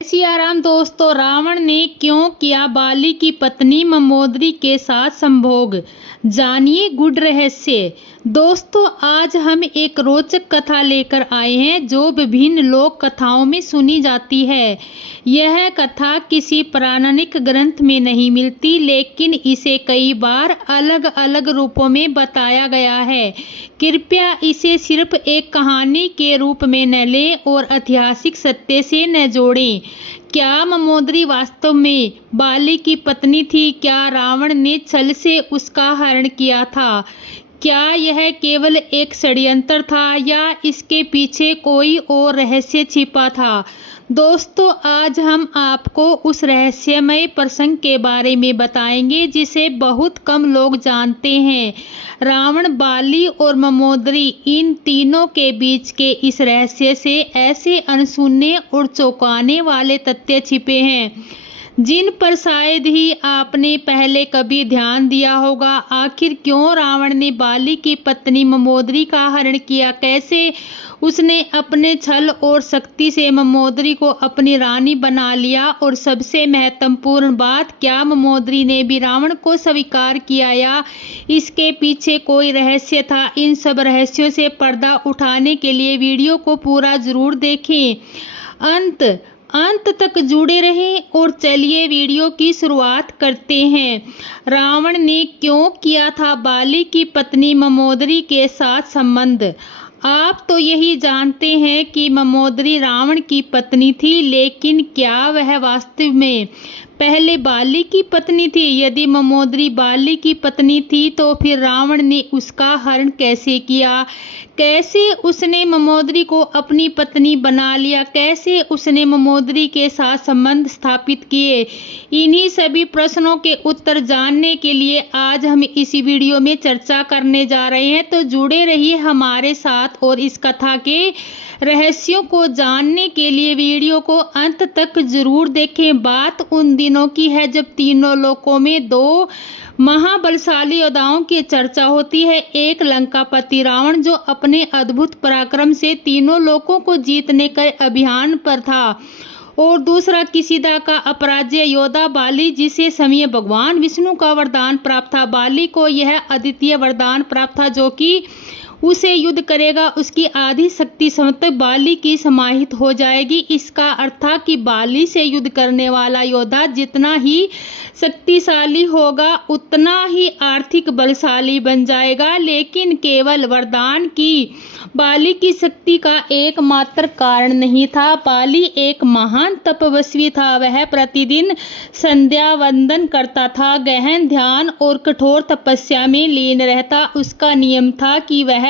सियाराम दोस्तों, रावण ने क्यों किया बाली की पत्नी मंदोदरी के साथ संभोग, जानिए गूढ़ रहस्य। दोस्तों, आज हम एक रोचक कथा लेकर आए हैं जो विभिन्न लोक कथाओं में सुनी जाती है। यह कथा किसी पौराणिक ग्रंथ में नहीं मिलती, लेकिन इसे कई बार अलग अलग रूपों में बताया गया है। कृपया इसे सिर्फ एक कहानी के रूप में न लें और ऐतिहासिक सत्य से न जोड़ें। क्या मंदोदरी वास्तव में बाली की पत्नी थी? क्या रावण ने छल से उसका हरण किया था? क्या यह केवल एक षड्यंत्र था या इसके पीछे कोई और रहस्य छिपा था? दोस्तों, आज हम आपको उस रहस्यमय प्रसंग के बारे में बताएंगे जिसे बहुत कम लोग जानते हैं। रावण, बाली और मंदोदरी, इन तीनों के बीच के इस रहस्य से ऐसे अनसुने और चौंकाने वाले तथ्य छिपे हैं जिन पर शायद ही आपने पहले कभी ध्यान दिया होगा। आखिर क्यों रावण ने बाली की पत्नी मंदोदरी का हरण किया? कैसे उसने अपने छल और शक्ति से मंदोदरी को अपनी रानी बना लिया? और सबसे महत्वपूर्ण बात, क्या मंदोदरी ने भी रावण को स्वीकार किया या इसके पीछे कोई रहस्य था? इन सब रहस्यों से पर्दा उठाने के लिए वीडियो को पूरा जरूर देखें, अंत तक जुड़े रहें। और चलिए वीडियो की शुरुआत करते हैं। रावण ने क्यों किया था बाली की पत्नी मंदोदरी के साथ संबंध? आप तो यही जानते हैं कि मंदोदरी रावण की पत्नी थी, लेकिन क्या वह वास्तव में पहले बाली की पत्नी थी? यदि मंदोदरी बाली की पत्नी थी तो फिर रावण ने उसका हरण कैसे किया? कैसे उसने मंदोदरी को अपनी पत्नी बना लिया? कैसे उसने मंदोदरी के साथ संबंध स्थापित किए? इन्हीं सभी प्रश्नों के उत्तर जानने के लिए आज हम इस वीडियो में चर्चा करने जा रहे हैं। तो जुड़े रहिए हमारे साथ और इस कथा के रहस्यों को जानने के लिए वीडियो को अंत तक जरूर देखें। बात उन दिनों की है जब तीनों लोकों में दो महाबलशाली योद्धाओं की चर्चा होती है। एक लंकापति रावण, जो अपने अद्भुत पराक्रम से तीनों लोकों को जीतने के अभियान पर था, और दूसरा किसीदा का अपराज्य योद्धा बाली, जिसे स्वयं भगवान विष्णु का वरदान प्राप्त था। बाली को यह अद्वितीय वरदान प्राप्त था जो कि उसे युद्ध करेगा उसकी आधी शक्ति समस्त बाली की समाहित हो जाएगी। इसका अर्थ था कि बाली से युद्ध करने वाला योद्धा जितना ही शक्तिशाली होगा उतना ही आर्थिक बलशाली बन जाएगा, लेकिन केवल वरदान की बाली की शक्ति का एकमात्र कारण नहीं था। बाली एक महान तपस्वी था। वह प्रतिदिन संध्या वंदन करता था, गहन ध्यान और कठोर तपस्या में लीन रहता। उसका नियम था कि वह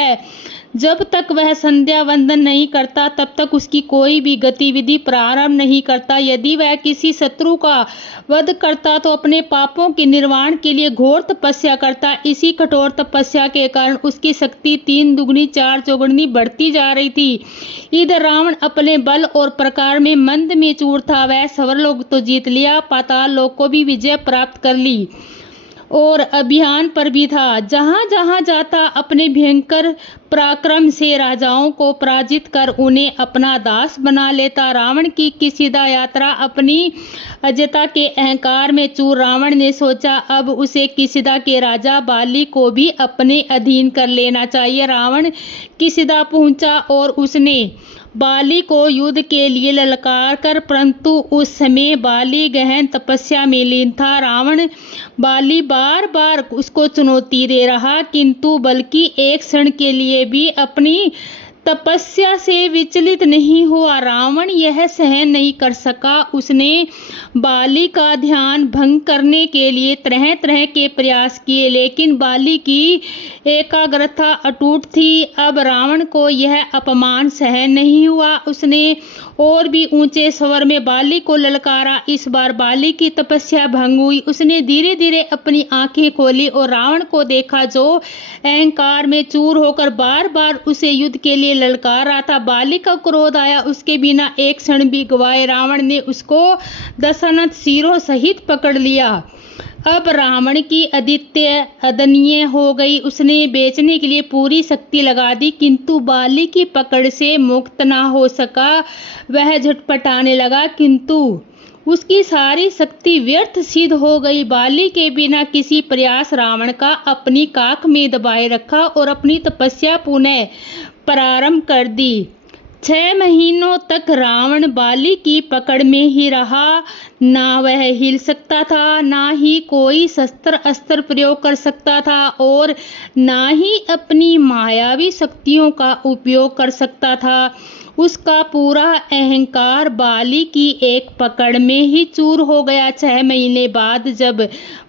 जब तक वह संध्या वंदन नहीं करता तब तक उसकी कोई भी गतिविधि प्रारंभ नहीं करता। यदि वह किसी शत्रु का वध करता तो अपने पापों के निर्वाण के लिए घोर तपस्या करता। इसी कठोर तपस्या के कारण उसकी शक्ति 3 दुगनी 4 चौगुनी बढ़ती जा रही थी। इधर रावण अपने बल और प्रकार में मंद में चूर था। वह स्वर्गलोक तो जीत लिया, पाताल लोक को भी विजय प्राप्त कर ली और अभियान पर भी था। जहां जहां जाता अपने भयंकर पराक्रम से राजाओं को पराजित कर उन्हें अपना दास बना लेता। रावण की किसीदा यात्रा अपनी अजयता के अहंकार में चूर। रावण ने सोचा अब उसे किसीदा के राजा बाली को भी अपने अधीन कर लेना चाहिए। रावण किसीदा पहुंचा और उसने बाली को युद्ध के लिए ललकार कर, परंतु उस समय बाली गहन तपस्या में लीन था। रावण बाली बार बार उसको चुनौती दे रहा, किंतु बल्कि एक क्षण के लिए भी अपनी तपस्या से विचलित नहीं हुआ। रावण यह सहन नहीं कर सका। उसने बाली का ध्यान भंग करने के लिए तरह तरह के प्रयास किए, लेकिन बाली की एकाग्रता अटूट थी। अब रावण को यह अपमान सहन नहीं हुआ। उसने और भी ऊंचे स्वर में बाली को ललकारा। इस बार बाली की तपस्या भंग हुई। उसने धीरे धीरे अपनी आंखें खोली और रावण को देखा, जो अहंकार में चूर होकर बार बार उसे युद्ध के लिए ललकार रहा था। बाली का क्रोध आया। उसके बिना एक क्षण भी गवाए रावण ने उसको दशानत सिरों सहित पकड़ लिया। अब रावण की आदित्य अदनीय हो गई। उसने बेचने के लिए पूरी शक्ति लगा दी, किंतु बाली की पकड़ से मुक्त ना हो सका। वह झटपटाने लगा, किंतु उसकी सारी शक्ति व्यर्थ सिद्ध हो गई। बाली के बिना किसी प्रयास रावण का अपनी काख में दबाए रखा और अपनी तपस्या पुनः प्रारंभ कर दी। 6 महीनों तक रावण बाली की पकड़ में ही रहा। ना वह हिल सकता था, ना ही कोई शस्त्र अस्त्र प्रयोग कर सकता था और ना ही अपनी मायावी शक्तियों का उपयोग कर सकता था। उसका पूरा अहंकार बाली की एक पकड़ में ही चूर हो गया। 6 महीने बाद जब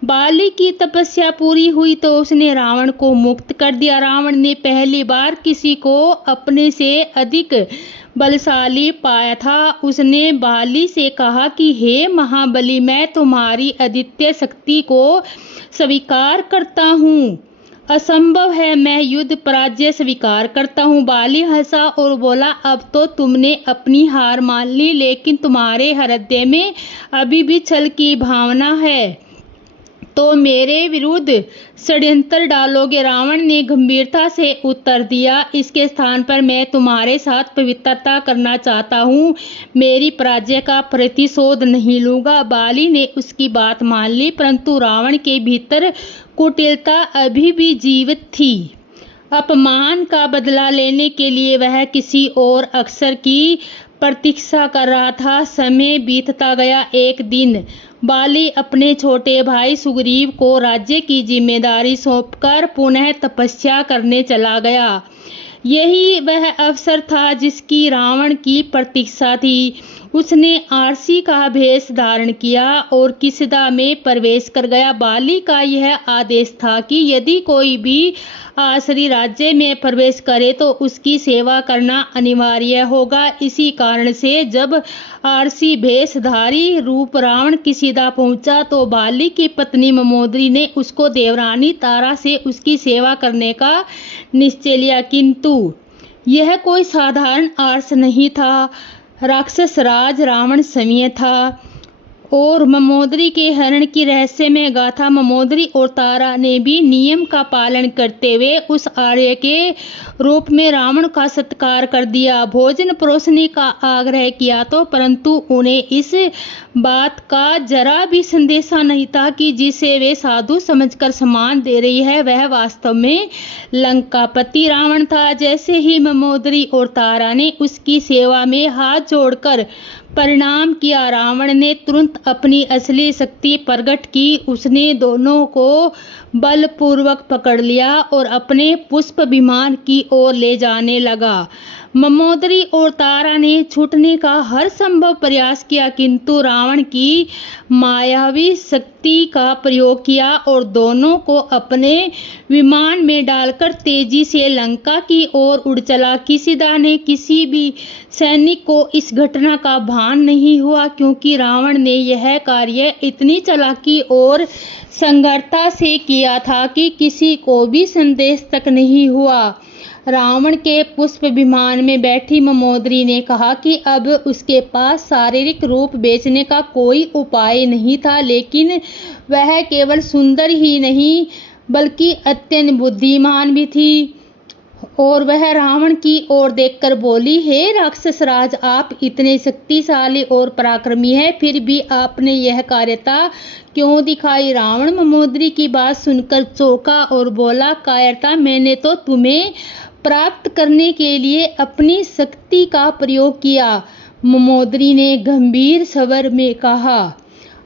बाली की तपस्या पूरी हुई तो उसने रावण को मुक्त कर दिया। रावण ने पहली बार किसी को अपने से अधिक बलशाली पाया था। उसने बाली से कहा कि हे महाबली, मैं तुम्हारी आदित्य शक्ति को स्वीकार करता हूँ। असंभव है, मैं युद्ध पराजय स्वीकार करता हूँ। बाली हंसा और बोला, अब तो तुमने अपनी हार मान ली, लेकिन तुम्हारे हृदय में अभी भी छल की भावना है तो मेरे विरुद्ध षड्यंत्र डालोगे। रावण ने गंभीरता से उत्तर दिया, इसके स्थान पर मैं तुम्हारे साथ पवित्रता करना चाहता हूँ। मेरी पराजय का प्रतिशोध नहीं लूंगा। बाली ने उसकी बात मान ली, परंतु रावण के भीतर कुटिलता अभी भी जीवित थी। अपमान का बदला लेने के लिए वह किसी और अवसर की प्रतीक्षा कर रहा था। समय बीतता गया। एक दिन बाली अपने छोटे भाई सुग्रीव को राज्य की जिम्मेदारी सौंपकर पुनः तपस्या करने चला गया। यही वह अवसर था जिसकी रावण की प्रतीक्षा थी। उसने आरसी का भेष धारण किया और किसदा में प्रवेश कर गया। बाली का यह आदेश था कि यदि कोई भी आसुरी राज्य में प्रवेश करे तो उसकी सेवा करना अनिवार्य होगा। इसी कारण से जब आरसी भेषधारी रूप रावण किसदा पहुंचा तो बाली की पत्नी मंदोदरी ने उसको देवरानी तारा से उसकी सेवा करने का निश्चय लिया, किंतु यह कोई साधारण आर्स नहीं था। राक्षस राज रावण समय था और मंदोदरी के हरण की रहस्यमय गाथा। मंदोदरी और तारा ने भी नियम का पालन करते हुए उस आर्य के रूप में रावण का सत्कार कर दिया, भोजन परोसने का आग्रह किया तो, परंतु उन्हें इस बात का जरा भी संदेशा नहीं था कि जिसे वे साधु समझकर सम्मान दे रही है वह वास्तव में लंकापति रावण था। जैसे ही मंदोदरी और तारा ने उसकी सेवा में हाथ जोड़कर प्रणाम किया, रावण ने तुरंत अपनी असली शक्ति प्रकट की। उसने दोनों को बलपूर्वक पकड़ लिया और अपने पुष्प विमान की ओर ले जाने लगा। मंदोदरी और तारा ने छूटने का हर संभव प्रयास किया, किंतु रावण की मायावी शक्ति का प्रयोग किया और दोनों को अपने विमान में डालकर तेजी से लंका की ओर उड़ चला। किसदा ने किसी भी सैनिक को इस घटना का भान नहीं हुआ, क्योंकि रावण ने यह कार्य इतनी चालाकी और संगठनता से किया था कि किसी को भी संदेश तक नहीं हुआ। रावण के पुष्प विमान में बैठी मंदोदरी ने कहा कि अब उसके पास शारीरिक रूप बेचने का कोई उपाय नहीं था, लेकिन वह केवल सुंदर ही नहीं बल्कि अत्यंत बुद्धिमान भी थी। और वह रावण की ओर देखकर बोली, हे राक्षस राज, आप इतने शक्तिशाली और पराक्रमी हैं, फिर भी आपने यह कायरता क्यों दिखाई? रावण मंदोदरी की बात सुनकर चौंका और बोला, कायरता? मैंने तो तुम्हें प्राप्त करने के लिए अपनी शक्ति का प्रयोग किया। मंदोदरी ने गंभीर स्वर में कहा,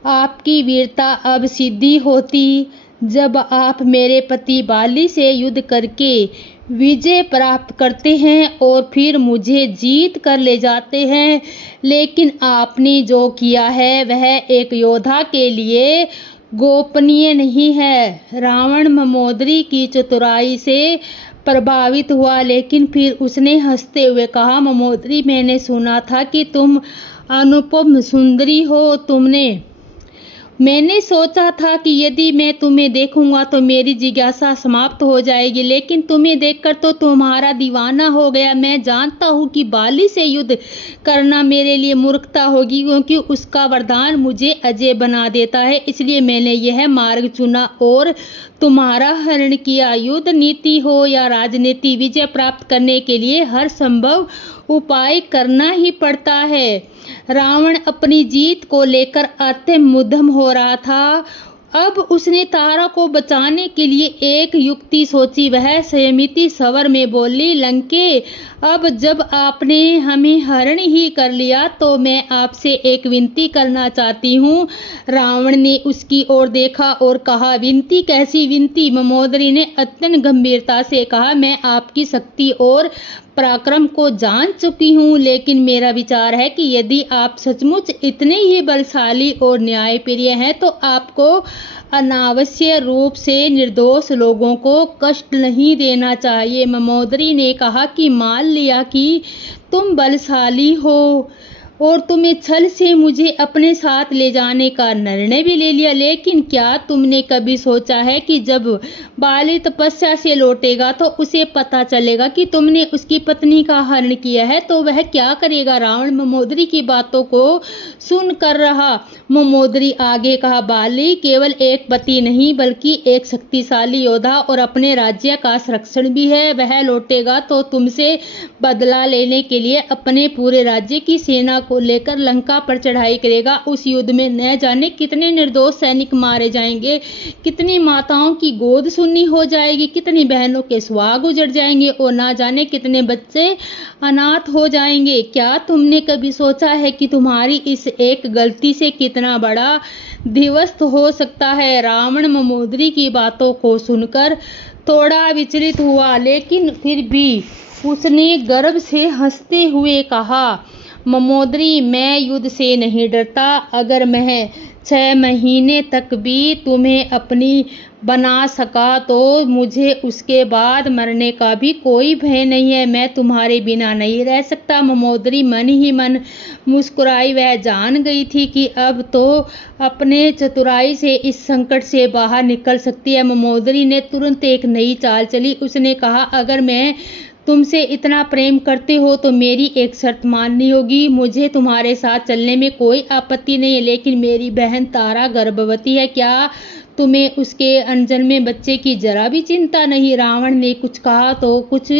आपकी वीरता अब सिद्धि होती जब आप मेरे पति बाली से युद्ध करके विजय प्राप्त करते हैं और फिर मुझे जीत कर ले जाते हैं, लेकिन आपने जो किया है वह एक योद्धा के लिए गोपनीय नहीं है। रावण मंदोदरी की चतुराई से प्रभावित हुआ, लेकिन फिर उसने हंसते हुए कहा, मंदोदरी, मैंने सुना था कि तुम अनुपम सुंदरी हो। तुमने मैंने सोचा था कि यदि मैं तुम्हें देखूंगा तो मेरी जिज्ञासा समाप्त हो जाएगी, लेकिन तुम्हें देखकर तो तुम्हारा दीवाना हो गया। मैं जानता हूँ कि बाली से युद्ध करना मेरे लिए मूर्खता होगी, क्योंकि उसका वरदान मुझे अजय बना देता है। इसलिए मैंने यह मार्ग चुना और तुम्हारा हरण किया। युद्ध नीति हो या राजनीति, विजय प्राप्त करने के लिए हर संभव उपाय करना ही पड़ता है। रावण अपनी जीत को लेकर अत्यंत मुद्दम हो रहा था। अब उसने तारा को बचाने के लिए एक युक्ति सोची। वह संयमित स्वर में बोली, लंके, अब जब आपने हमें हरण ही कर लिया तो मैं आपसे एक विनती करना चाहती हूँ। रावण ने उसकी ओर देखा और कहा, विनती? कैसी विनती? मंदोदरी ने अत्यंत गंभीरता से कहा, मैं आपकी शक्ति और पराक्रम को जान चुकी हूँ, लेकिन मेरा विचार है कि यदि आप सचमुच इतने ही बलशाली और न्यायप्रिय हैं तो आपको अनावश्यक रूप से निर्दोष लोगों को कष्ट नहीं देना चाहिए। मंदोदरी ने कहा कि मान लिया कि तुम बलशाली हो और तुम्हें छल से मुझे अपने साथ ले जाने का निर्णय भी ले लिया, लेकिन क्या तुमने कभी सोचा है कि जब बाली तपस्या से लौटेगा तो उसे पता चलेगा कि तुमने उसकी पत्नी का हरण किया है तो वह क्या करेगा? रावण मंदोदरी की बातों को सुन कर रहा। मंदोदरी आगे कहा, बाली केवल एक पति नहीं बल्कि एक शक्तिशाली योद्धा और अपने राज्य का संरक्षण भी है। वह लौटेगा तो तुमसे बदला लेने के लिए अपने पूरे राज्य की सेना को लेकर लंका पर चढ़ाई करेगा। उस युद्ध में न जाने कितने निर्दोष सैनिक मारे जाएंगे, कितनी माताओं की गोद सुन्नी हो जाएगी, कितनी बहनों के सुहाग उजड़ जाएंगे और न जाने कितने बच्चे अनाथ हो जाएंगे। क्या तुमने कभी सोचा है कि तुम्हारी इस एक गलती से कितना बड़ा ध्वस्त हो सकता है? रावण मंदोदरी की बातों को सुनकर थोड़ा विचलित हुआ, लेकिन फिर भी उसने गर्व से हंसते हुए कहा, मंदोदरी, मैं युद्ध से नहीं डरता। अगर मैं 6 महीने तक भी तुम्हें अपनी बना सका तो मुझे उसके बाद मरने का भी कोई भय नहीं है। मैं तुम्हारे बिना नहीं रह सकता। मंदोदरी मन ही मन मुस्कुराई। वह जान गई थी कि अब तो अपने चतुराई से इस संकट से बाहर निकल सकती है। मंदोदरी ने तुरंत एक नई चाल चली। उसने कहा, अगर मैं तुमसे इतना प्रेम करते हो तो मेरी एक शर्त माननी होगी। मुझे तुम्हारे साथ चलने में कोई आपत्ति नहीं है, लेकिन मेरी बहन तारा गर्भवती है। क्या तुम्हें उसके अनजन्मे बच्चे की जरा भी चिंता नहीं? रावण ने कुछ कहा तो कुछ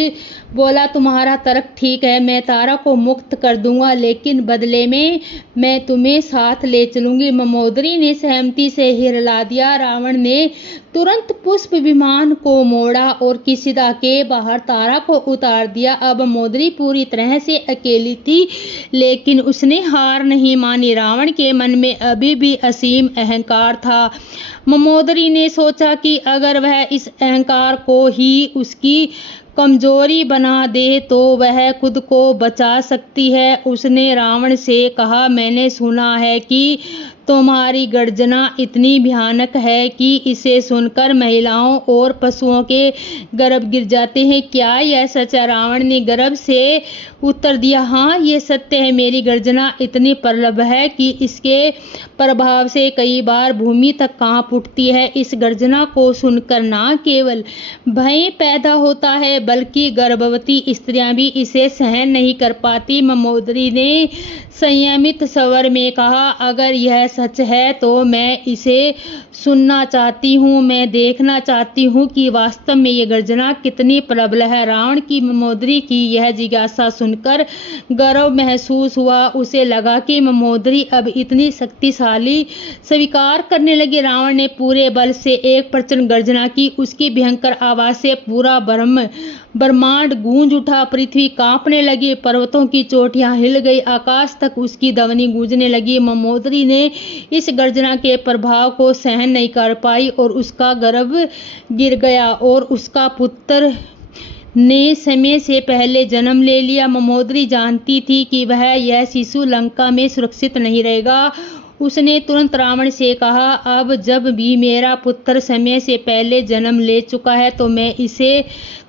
बोला, तुम्हारा तर्क ठीक है, मैं तारा को मुक्त कर दूंगा, लेकिन बदले में मैं तुम्हें साथ ले चलूंगी। मंदोदरी ने सहमति से हिला दिया। रावण ने तुरंत पुष्प विमान को मोड़ा और किसिदा के बाहर तारा को उतार दिया। अब मंदोदरी पूरी तरह से अकेली थी, लेकिन उसने हार नहीं मानी। रावण के मन में अभी भी असीम अहंकार था। मंदोदरी ने सोचा कि अगर वह इस अहंकार को ही उसकी कमजोरी बना दे तो वह खुद को बचा सकती है। उसने रावण से कहा, मैंने सुना है कि तुम्हारी गर्जना इतनी भयानक है कि इसे सुनकर महिलाओं और पशुओं के गर्भ गिर जाते हैं। क्या यह सच है? रावण ने गर्व से उत्तर दिया, हाँ, ये सत्य है। मेरी गर्जना इतनी प्रबल है कि इसके प्रभाव से कई बार भूमि तक कांप उठती है। इस गर्जना को सुनकर न केवल भय पैदा होता है बल्कि गर्भवती स्त्रियां भी इसे सहन नहीं कर पाती। मंदोदरी ने संयमित स्वर में कहा, अगर यह सच है तो मैं इसे सुनना चाहती हूँ। मैं देखना चाहती हूँ कि वास्तव में ये गर्जना कितनी प्रबल है। रावण की मंदोदरी की यह जिज्ञासा सुनकर गर्व महसूस हुआ। उसे लगा कि मंदोदरी अब इतनी शक्तिशाली स्वीकार करने लगी। रावण ने पूरे बल से एक प्रचंड गर्जना की। उसकी भयंकर आवाज से पूरा ब्रह्मांड गूंज उठा। पृथ्वी कांपने लगी, पर्वतों की चोटियां हिल गई, आकाश तक उसकी ध्वनि गूंजने लगी। मंदोदरी ने इस गर्जना के प्रभाव को सहन नहीं कर पाई और उसका गर्भ गिर गया और उसका पुत्र ने समय से पहले जन्म ले लिया। मंदोदरी जानती थी कि वह यह शिशु लंका में सुरक्षित नहीं रहेगा। उसने तुरंत रावण से कहा, अब जब भी मेरा पुत्र समय से पहले जन्म ले चुका है तो मैं इसे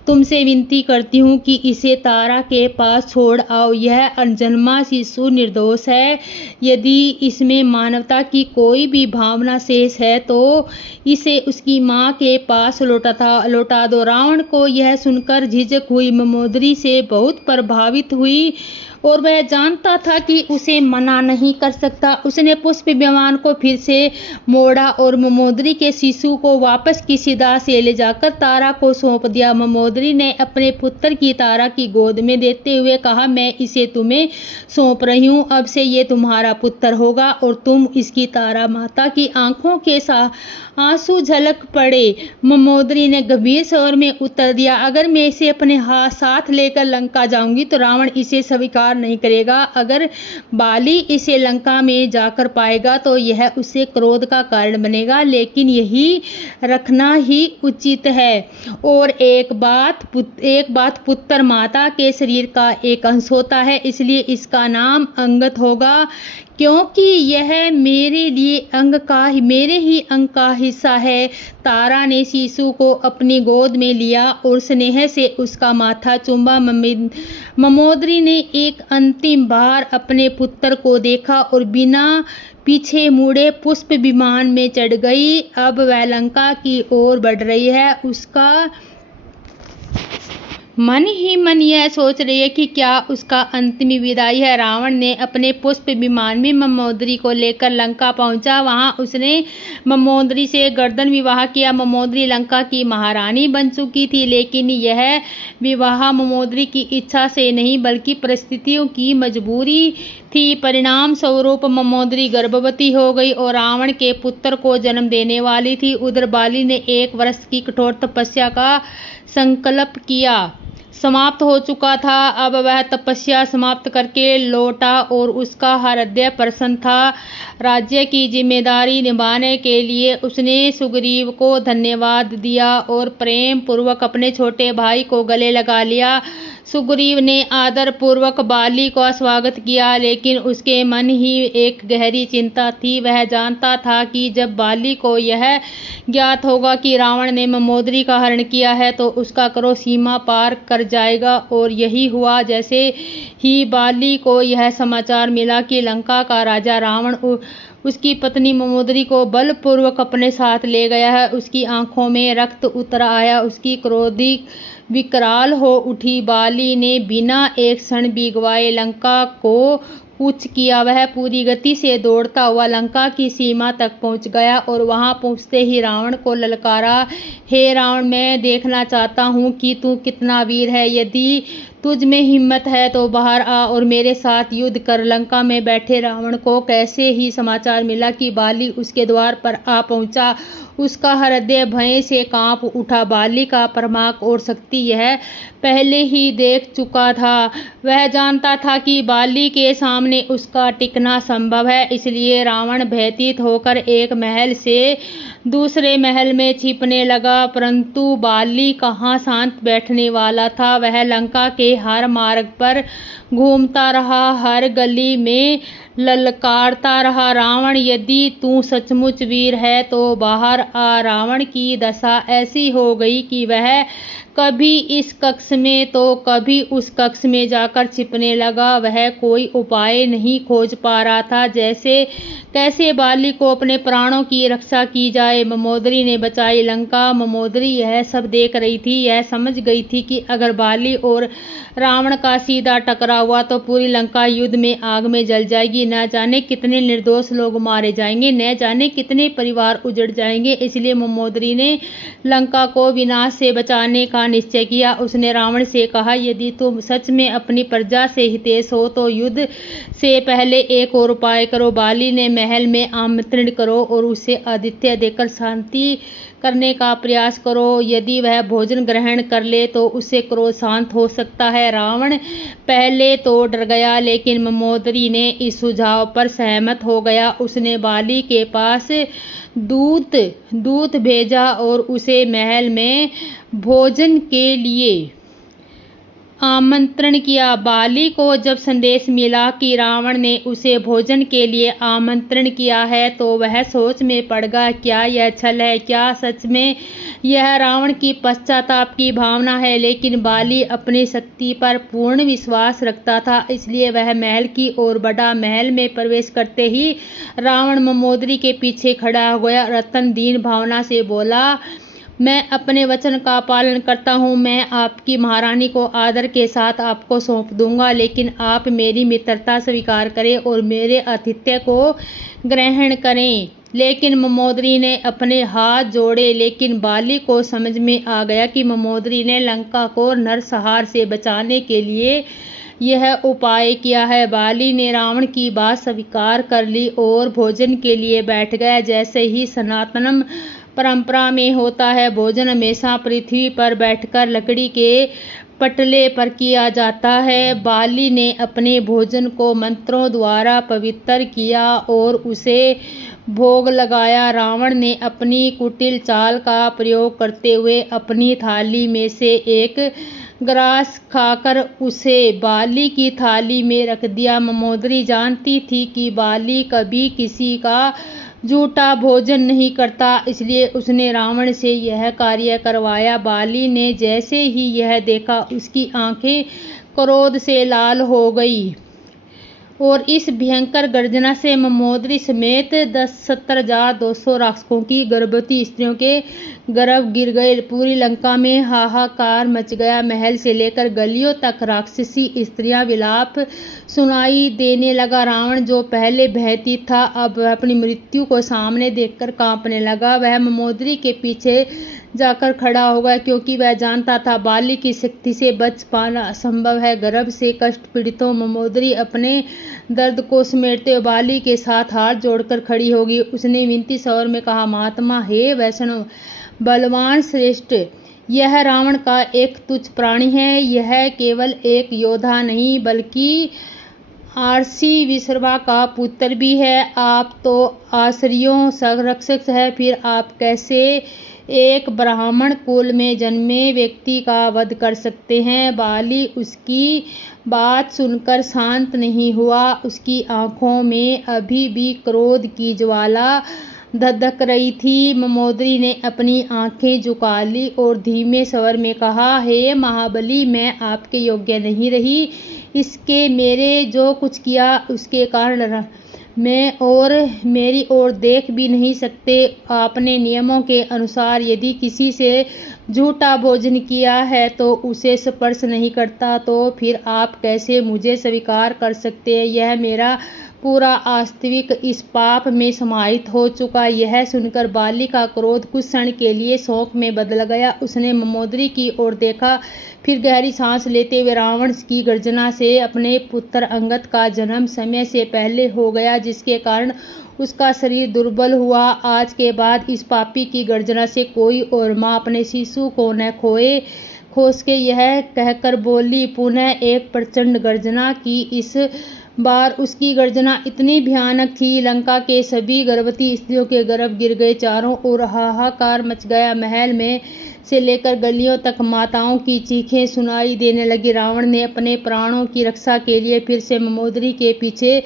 तुमसे विनती करती हूँ कि इसे तारा के पास छोड़ आओ। यह अनजन्मा शिशु निर्दोष है। यदि इसमें मानवता की कोई भी भावना शेष है तो इसे उसकी माँ के पास लौटा दो। रावण को यह सुनकर झिझक हुई। मंदोदरी से बहुत प्रभावित हुई और वह जानता था कि उसे मना नहीं कर सकता। उसने पुष्प विमान को फिर से मोड़ा और मंदोदरी के शिशु को वापस किसी दाह से ले जाकर तारा को सौंप दिया। मंदोदरी ने अपने पुत्र की तारा की गोद में देते हुए कहा, मैं इसे तुम्हें सौंप रही हूँ। अब से ये तुम्हारा पुत्र होगा और तुम इसकी। तारा माता की आंखों के आंसू झलक पड़े। मंदोदरी ने गंभीर स्वर में उत्तर दिया, अगर मैं इसे अपने साथ लेकर लंका जाऊंगी तो रावण इसे स्वीकार नहीं करेगा। अगर बाली इसे लंका में जाकर पाएगा तो यह उससे क्रोध का कारण बनेगा, लेकिन यही रखना ही उचित है। और एक बात, पुत्र माता के शरीर का एक अंश होता है, इसलिए इसका नाम अंगद होगा, क्योंकि यह मेरे ही अंग का हिस्सा है। तारा ने शिशु को अपनी गोद में लिया और स्नेह से उसका माथा चूमा। मंदोदरी ने एक अंतिम बार अपने पुत्र को देखा और बिना पीछे मुड़े पुष्प विमान में चढ़ गई। अब वह लंका की ओर बढ़ रही है। उसका मन ही मन यह सोच रही है कि क्या उसका अंतिम विदाई है। रावण ने अपने पुष्प विमान में मंदोदरी को लेकर लंका पहुंचा। वहां उसने मंदोदरी से गर्दन विवाह किया। मंदोदरी लंका की महारानी बन चुकी थी, लेकिन यह विवाह मंदोदरी की इच्छा से नहीं बल्कि परिस्थितियों की मजबूरी थी। परिणाम स्वरूप मंदोदरी गर्भवती हो गई और रावण के पुत्र को जन्म देने वाली थी। उधर बाली ने 1 वर्ष की कठोर तपस्या का संकल्प किया, समाप्त हो चुका था। अब वह तपस्या समाप्त करके लौटा और उसका हृदय प्रसन्न था। राज्य की जिम्मेदारी निभाने के लिए उसने सुग्रीव को धन्यवाद दिया और प्रेम पूर्वक अपने छोटे भाई को गले लगा लिया। सुग्रीव ने आदर पूर्वक बाली का स्वागत किया, लेकिन उसके मन ही एक गहरी चिंता थी। वह जानता था कि जब बाली को यह ज्ञात होगा कि रावण ने मंदोदरी का हरण किया है तो उसका क्रोध सीमा पार कर जाएगा। और यही हुआ। जैसे ही बाली को यह समाचार मिला कि लंका का राजा रावण उसकी पत्नी मंदोदरी को बलपूर्वक अपने साथ ले गया है, उसकी आंखों में रक्त उतर आया। उसकी क्रोधी विकराल हो उठी। बाली ने बिना एक क्षण भी गवाए लंका को कूच किया। वह पूरी गति से दौड़ता हुआ लंका की सीमा तक पहुंच गया और वहां पहुंचते ही रावण को ललकारा, हे रावण, मैं देखना चाहता हूं कि तू कितना वीर है। यदि तुझ में हिम्मत है तो बाहर आ और मेरे साथ युद्ध कर। लंका में बैठे रावण को कैसे ही समाचार मिला कि बाली उसके द्वार पर आ पहुंचा, उसका हृदय भय से कांप उठा। बाली का परमार्थ और शक्ति यह पहले ही देख चुका था। वह जानता था कि बाली के सामने उसका टिकना संभव है, इसलिए रावण भयभीत होकर एक महल से दूसरे महल में छिपने लगा। परंतु बाली कहाँ शांत बैठने वाला था। वह लंका के हर मार्ग पर घूमता रहा, हर गली में ललकारता रहा, रावण, यदि तू सचमुच वीर है तो बाहर आ। रावण की दशा ऐसी हो गई कि वह कभी इस कक्ष में तो कभी उस कक्ष में जाकर छिपने लगा। वह कोई उपाय नहीं खोज पा रहा था, जैसे कैसे बाली को अपने प्राणों की रक्षा की जाए। मंदोदरी ने बचाई लंका। मंदोदरी यह सब देख रही थी। यह समझ गई थी कि अगर बाली और रावण का सीधा टकराव हुआ तो पूरी लंका युद्ध में आग में जल जाएगी। न जाने कितने निर्दोष लोग मारे जाएंगे, न जाने कितने परिवार उजड़ जाएंगे। इसलिए मंदोदरी ने लंका को विनाश से बचाने का निश्चय किया। उसने रावण से कहा, यदि तुम सच में अपनी प्रजा से हितैषी हो तो युद्ध से पहले एक और उपाय करो। बाली ने महल में आमंत्रण करो और उसे आतिथ्य देकर शांति करने का प्रयास करो। यदि वह भोजन ग्रहण कर ले तो उससे क्रोध शांत हो सकता है। रावण पहले तो डर गया, लेकिन मंदोदरी ने इस सुझाव पर सहमत हो गया। उसने बाली के पास दूत भेजा और उसे महल में भोजन के लिए आमंत्रण किया। बाली को जब संदेश मिला कि रावण ने उसे भोजन के लिए आमंत्रण किया है तो वह सोच में पड़ गया, क्या यह छल है? क्या सच में यह रावण की पश्चाताप की भावना है, लेकिन बाली अपनी शक्ति पर पूर्ण विश्वास रखता था, इसलिए वह महल की ओर बढ़ा। महल में प्रवेश करते ही रावण मंदोदरी के पीछे खड़ा हो गया। रतन दीन भावना से बोला, मैं अपने वचन का पालन करता हूँ। मैं आपकी महारानी को आदर के साथ आपको सौंप दूंगा, लेकिन आप मेरी मित्रता स्वीकार करें और मेरे आतिथ्य को ग्रहण करें। लेकिन मंदोदरी ने अपने हाथ जोड़े, लेकिन बाली को समझ में आ गया कि मंदोदरी ने लंका को नरसंहार से बचाने के लिए यह उपाय किया है। बाली ने रावण की बात स्वीकार कर ली और भोजन के लिए बैठ गया। जैसे ही सनातन परंपरा में होता है, भोजन हमेशा पृथ्वी पर बैठकर लकड़ी के पटले पर किया जाता है। बाली ने अपने भोजन को मंत्रों द्वारा पवित्र किया और उसे भोग लगाया। रावण ने अपनी कुटिल चाल का प्रयोग करते हुए अपनी थाली में से एक ग्रास खाकर उसे बाली की थाली में रख दिया। मंदोदरी जानती थी कि बाली कभी किसी का झूठा भोजन नहीं करता, इसलिए उसने रावण से यह कार्य करवाया। बाली ने जैसे ही यह देखा, उसकी आंखें क्रोध से लाल हो गई और इस भयंकर गर्जना से मंदोदरी समेत 70,200 राक्षसों की गर्भवती स्त्रियों के गर्भ गिर गए। पूरी लंका में हाहाकार मच गया। महल से लेकर गलियों तक राक्षसी स्त्रियां विलाप सुनाई देने लगा। रावण, जो पहले भयभीत था, अब अपनी मृत्यु को सामने देखकर कांपने लगा। वह मंदोदरी के पीछे जाकर खड़ा हो गया, क्योंकि वह जानता था बाली की शक्ति से बच पाना असंभव है। गर्भ से कष्ट पीड़ितों मंदोदरी अपने दर्द को समेटते हुए बाली के साथ हाथ जोड़कर खड़ी होगी। उसने विनती स्वर में कहा, महात्मा, हे वैष्णव, बलवान श्रेष्ठ, यह रावण का एक तुच्छ प्राणी है। यह केवल एक योद्धा नहीं, बल्कि आरसी विश्रवा का पुत्र भी है। आप तो आसुरियों संरक्षक है, फिर आप कैसे एक ब्राह्मण कुल में जन्मे व्यक्ति का वध कर सकते हैं? बाली उसकी बात सुनकर शांत नहीं हुआ। उसकी आंखों में अभी भी क्रोध की ज्वाला धधक रही थी। मंदोदरी ने अपनी आंखें झुका ली और धीमे स्वर में कहा, हे महाबली, मैं आपके योग्य नहीं रही। इसके मेरे जो कुछ किया उसके कारण मैं और मेरी ओर देख भी नहीं सकते। आपने नियमों के अनुसार यदि किसी से झूठा भोजन किया है तो उसे स्पर्श नहीं करता, तो फिर आप कैसे मुझे स्वीकार कर सकते हैं? यह मेरा पूरा वास्तविक इस पाप में समाहित हो चुका। यह सुनकर बाली का क्रोध कुछ क्षण के लिए शोक में बदल गया। उसने मंदोदरी की ओर देखा, फिर गहरी सांस लेते हुए रावण की गर्जना से अपने पुत्र अंगद का जन्म समय से पहले हो गया, जिसके कारण उसका शरीर दुर्बल हुआ। आज के बाद इस पापी की गर्जना से कोई और माँ अपने शिशु को न खोए। खोस के यह कहकर बोली, पुनः एक प्रचंड गर्जना की। इस बार उसकी गर्जना इतनी भयानक थी, लंका के सभी गर्भवती स्त्रियों के गर्भ गिर गए। चारों ओर हाहाकार मच गया। महल में से लेकर गलियों तक माताओं की चीखें सुनाई देने लगी। रावण ने अपने प्राणों की रक्षा के लिए फिर से मंदोदरी के पीछे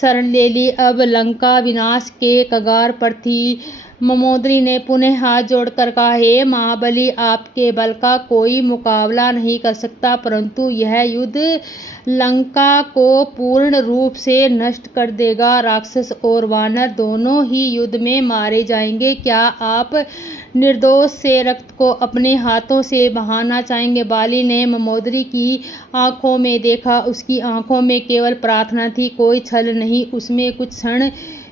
शरण ले ली। अब लंका विनाश के कगार पर थी। मंदोदरी ने पुनः हाथ जोड़कर कहा, हे महाबली, आपके बल का कोई मुकाबला नहीं कर सकता, परंतु यह युद्ध लंका को पूर्ण रूप से नष्ट कर देगा। राक्षस और वानर दोनों ही युद्ध में मारे जाएंगे। क्या आप निर्दोष से रक्त को अपने हाथों से बहाना चाहेंगे? बाली ने मंदोदरी की आंखों में देखा। उसकी आंखों में केवल प्रार्थना थी, कोई छल नहीं। उसमें कुछ क्षण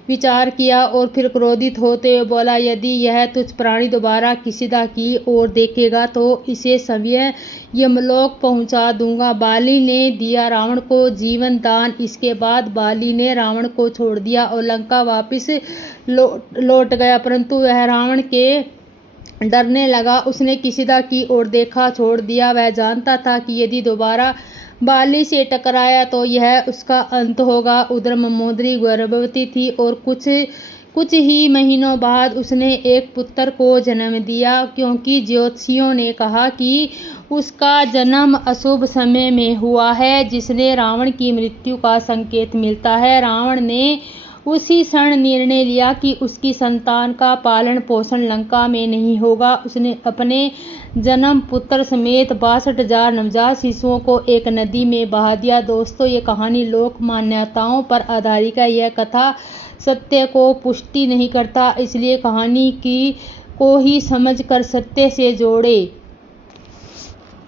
विचार किया और फिर क्रोधित होते हुए बोला, यदि यह तुच्छ प्राणी दोबारा किसीदा की ओर देखेगा तो इसे स्वयं यमलोक पहुंचा दूंगा। बाली ने दिया रावण को जीवन दान। इसके बाद बाली ने रावण को छोड़ दिया और लंका वापस लौट गया, परंतु वह रावण के डरने लगा। उसने किसीदा की ओर देखा छोड़ दिया। वह जानता था कि यदि दोबारा बाली से टकराया तो यह उसका अंत होगा। उधर मंदोदरी गर्भवती थी और कुछ ही महीनों बाद उसने एक पुत्र को जन्म दिया, क्योंकि ज्योतिषियों ने कहा कि उसका जन्म अशुभ समय में हुआ है, जिसने रावण की मृत्यु का संकेत मिलता है। रावण ने उसी क्षण निर्णय लिया कि उसकी संतान का पालन पोषण लंका में नहीं होगा। उसने अपने जन्म पुत्र समेत 62,000 नवजात शिशुओं को एक नदी में बहा दिया। दोस्तों, ये कहानी लोक मान्यताओं पर आधारित है। यह कथा सत्य को पुष्टि नहीं करता, इसलिए कहानी को ही समझ कर सत्य से जोड़े।